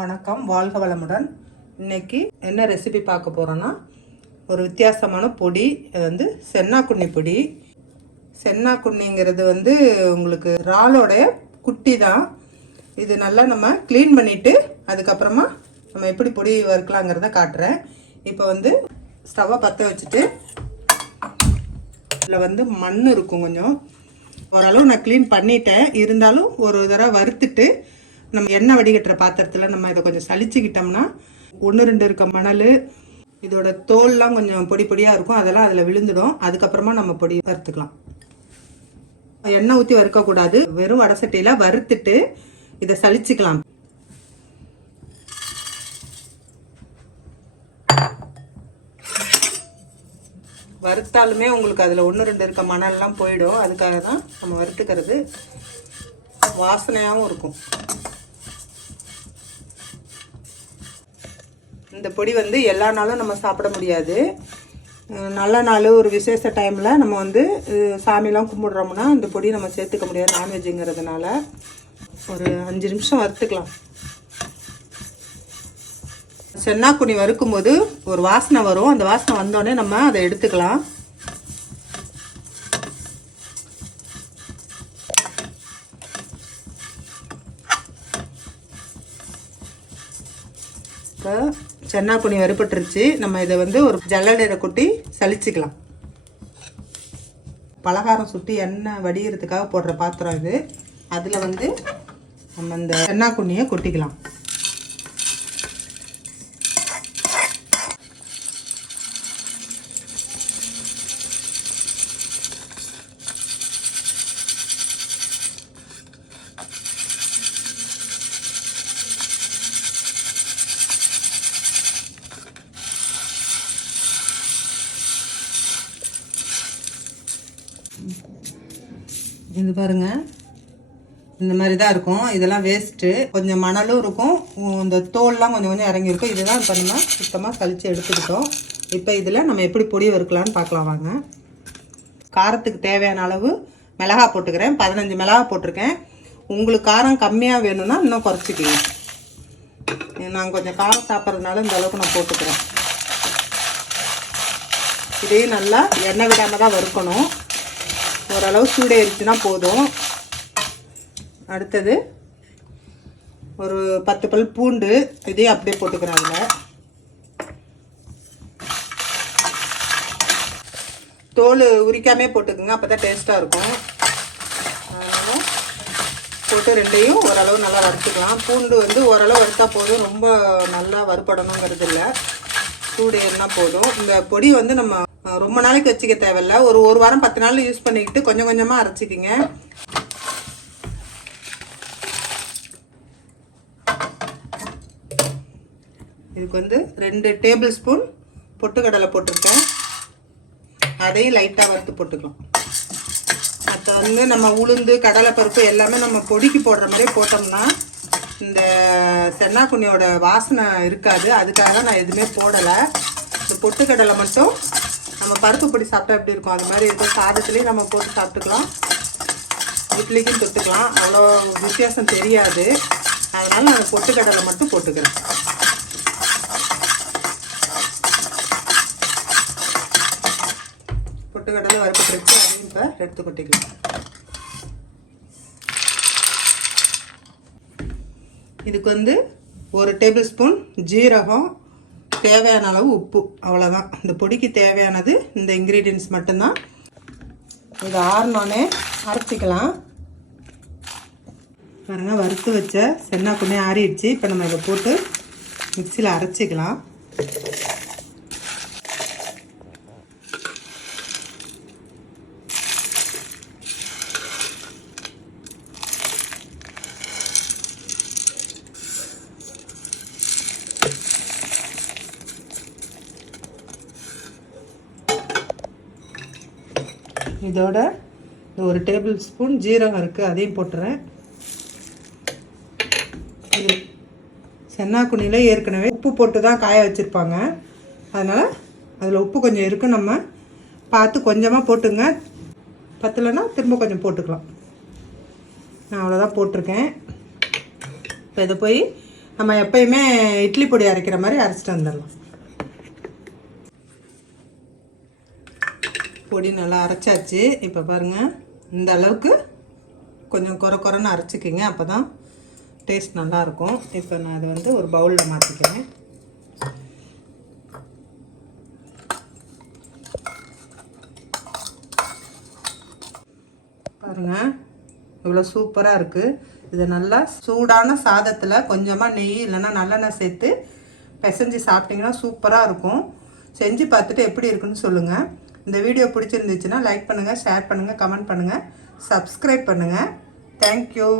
வணக்கம், வாழ்க வளமுடன். இன்னைக்கு என்ன ரெசிபி பார்க்க போகிறோன்னா, ஒரு வித்தியாசமான பொடி. அது வந்து சென்னாக்குண்ணி பொடி. சென்னாக்குண்ணிங்கிறது வந்து உங்களுக்கு இறாலோடைய குட்டி தான். இது நல்லா நம்ம க்ளீன் பண்ணிவிட்டு அதுக்கப்புறமா நம்ம எப்படி பொடி வறுக்கலாங்கிறத காட்டுறேன். இப்போ வந்து ஸ்டவ்வை பற்ற வச்சுட்டு இதில் வந்து மண் இருக்கும் கொஞ்சம். ஓரளவு நான் க்ளீன் பண்ணிட்டேன். இருந்தாலும் ஒரு தடவை வறுத்துட்டு நம்ம எண்ணெய் வடிகட்டுற பாத்திரத்தில் நம்ம இதை கொஞ்சம் சளிச்சுக்கிட்டோம்னா 1-2 இருக்க மணல், இதோட தோல்லாம் கொஞ்சம் பொடி பொடியாக இருக்கும், அதெல்லாம் அதில் விழுந்துடும். அதுக்கப்புறமா நம்ம பொடி வறுத்துக்கலாம். எண்ணெய் ஊற்றி வறுக்கக்கூடாது, வெறும் வடை சட்டியில் வறுத்துட்டு இதை சளிச்சுக்கலாம். வறுத்தாலுமே உங்களுக்கு அதில் 1-2 இருக்க மணல்லாம் போயிடும். அதுக்காக தான் நம்ம வறுத்துக்கிறது. வாசனையாகவும் இருக்கும். இந்த பொடி வந்து எல்லா நாளும் நம்ம சாப்பிட முடியாது. நல்ல நாள், ஒரு விசேஷ டைமில் நம்ம வந்து சாமிலாம் கும்பிட்றோம்னா இந்த பொடி நம்ம சேர்த்துக்க முடியாது, நான்வெஜ்ஜுங்கிறதுனால. ஒரு 5 நிமிஷம் வறுத்துக்கலாம். சென்னாக்குண்ணி வறுக்கும்போது ஒரு வாசனை வரும். அந்த வாசனை வந்தோடனே நம்ம அதை எடுத்துக்கலாம். இப்போ சென்னாக்குண்ணி வறுபட்டுருச்சு. நம்ம இதை வந்து ஒரு ஜல்லடையில் கொட்டி சளிச்சுக்கலாம். பலகாரம் சுட்டி எண்ணெய் வடிகிறதுக்காக போடுற பாத்திரம் இது. அதில் வந்து நம்ம இந்த சென்னாக்குண்ணியை கொட்டிக்கலாம். இது பாருங்க, இந்த மாதிரி தான் இருக்கும். இதெல்லாம் வேஸ்ட்டு. கொஞ்சம் மணலும் இருக்கும், இந்த தோல்லாம் கொஞ்சம் கொஞ்சம் இறங்கியிருக்கும். இதுதான் இப்போ நம்ம சுத்தமாக சளிச்சு எடுத்துக்கிட்டோம். இப்போ இதில் நம்ம எப்படி பொடி வறுக்கலான்னு பார்க்கலாம் வாங்க. காரத்துக்கு தேவையான அளவு மிளகா போட்டுக்கிறேன். 15 மிளகா போட்டிருக்கேன். உங்களுக்கு காரம் கம்மியாக வேணும்னா இன்னும் குறைச்சிக்கலாம். நான் கொஞ்சம் காரம் சாப்பிட்றதுனால இந்த அளவுக்கு நான் போட்டுக்கிறேன். இதையும் நல்லா எண்ணெய் விடாமல் தான் வறுக்கணும். ஓரளவு சூடேறிச்சுன்னா போதும். அடுத்தது ஒரு 10 பல் பூண்டு, இதையும் அப்படியே போட்டுக்கிறேன். அதில் தோல் உரிக்காமே போட்டுக்குங்க, அப்போ தான் டேஸ்ட்டாக இருக்கும். அதனால் போட்டு ரெண்டையும் ஓரளவு நல்லா வறுத்துக்கலாம். பூண்டு வந்து ஓரளவு வறுத்தா போதும், ரொம்ப நல்லா வறுபடணுங்கிறது இல்லை. சூடு ஏறினா போதும். இந்த பொடி வந்து நம்ம ரொம்ப நாளைக்கு வச்சுக்க தேவையில்ல. ஒரு வாரம் 10 நாள் யூஸ் பண்ணிக்கிட்டு கொஞ்சம் கொஞ்சமாக அரைச்சிக்கிங்க. இதுக்கு வந்து 2 டேபிள் ஸ்பூன் பொட்டுக்கடலை போட்டிருக்கேன். அதையும் லைட்டாக வறுத்து போட்டுக்கலாம். மற்ற வந்து நம்ம உளுந்து, கடலைப்பருப்பு எல்லாமே நம்ம பொடிக்கு போடுற மாதிரி போட்டோம்னா இந்த சென்னாக்குண்ணியோட வாசனை இருக்காது. அதுக்காக தான் நான் எதுவுமே போடலை. இந்த பொட்டுக்கடலை மட்டும் நம்ம பருப்பு பொடி சாப்பிட்டா எப்படி இருக்கும் அது மாதிரி இருக்கும். சாதத்துலேயும் நம்ம போட்டு சாப்பிட்டுக்கலாம், இட்லிக்கும் தொட்டுக்கலாம். அவ்வளோ வித்தியாசம் தெரியாது. அதனால் நான் பொட்டுக்கடலை மட்டும் போட்டுக்கிறேன். பொட்டுக்கடலை வறுப்பட்டுருச்சு, அதையும் இப்போ எடுத்து கொட்டிக்கலாம். இதுக்கு வந்து 1 டேபிள் ஸ்பூன் ஜீரகம், தேவையான அளவு உப்பு, அவ்வளோதான். இந்த பொடிக்கு தேவையானது இந்த இன்க்ரீடியன்ஸ் மட்டும்தான். இது ஆறினோடனே அரைச்சிக்கலாம். பாருங்கள், வறுத்து வச்ச சென்னாக்குண்ணி ஆறிடுச்சு. இப்போ நம்ம இதை போட்டு மிக்சியில் அரைச்சிக்கலாம். இதோட 1 டேபிள் ஸ்பூன் ஜீரகம் இருக்குது, அதையும் போட்டுறேன். இது சென்னாக்குண்ணியில் ஏற்கனவே உப்பு போட்டு தான் காய வச்சுருப்பாங்க. அதனால் அதில் உப்பு கொஞ்சம் இருக்குது, நம்ம பார்த்து கொஞ்சமாக போட்டுங்க. பத்தலைன்னா திரும்ப கொஞ்சம் போட்டுக்கலாம். நான் அவ்வளோதான் போட்டிருக்கேன். இப்போ இதை போய் நம்ம எப்பயுமே இட்லி பொடி அரைக்கிற மாதிரி அரைச்சிட்டு வந்துடலாம். பொடி நல்லா அரைச்சாச்சு. இப்போ பாருங்கள், இந்த அளவுக்கு கொஞ்சம் குறைன்னு அரைச்சிக்கிங்க, அப்போ தான் டேஸ்ட் நல்லாயிருக்கும். இப்போ நான் அதை வந்து ஒரு பவுலில் மாற்றிக்கிறேன். பாருங்கள், இவ்வளோ சூப்பராக இருக்குது. இதை நல்லா சூடான சாதத்தில் கொஞ்சமாக நெய் இல்லைன்னா நல்லெண்ணெய் சேர்த்து பிசைஞ்சு சாப்பிட்டிங்கன்னா சூப்பராக இருக்கும். செஞ்சு பார்த்துட்டு எப்படி இருக்குன்னு சொல்லுங்கள். இந்த வீடியோ பிடிச்சிருந்துச்சுன்னா லைக் பண்ணுங்கள், ஷேர் பண்ணுங்கள், கமெண்ட் பண்ணுங்கள், சப்ஸ்கிரைப் பண்ணுங்கள். தேங்க்யூ.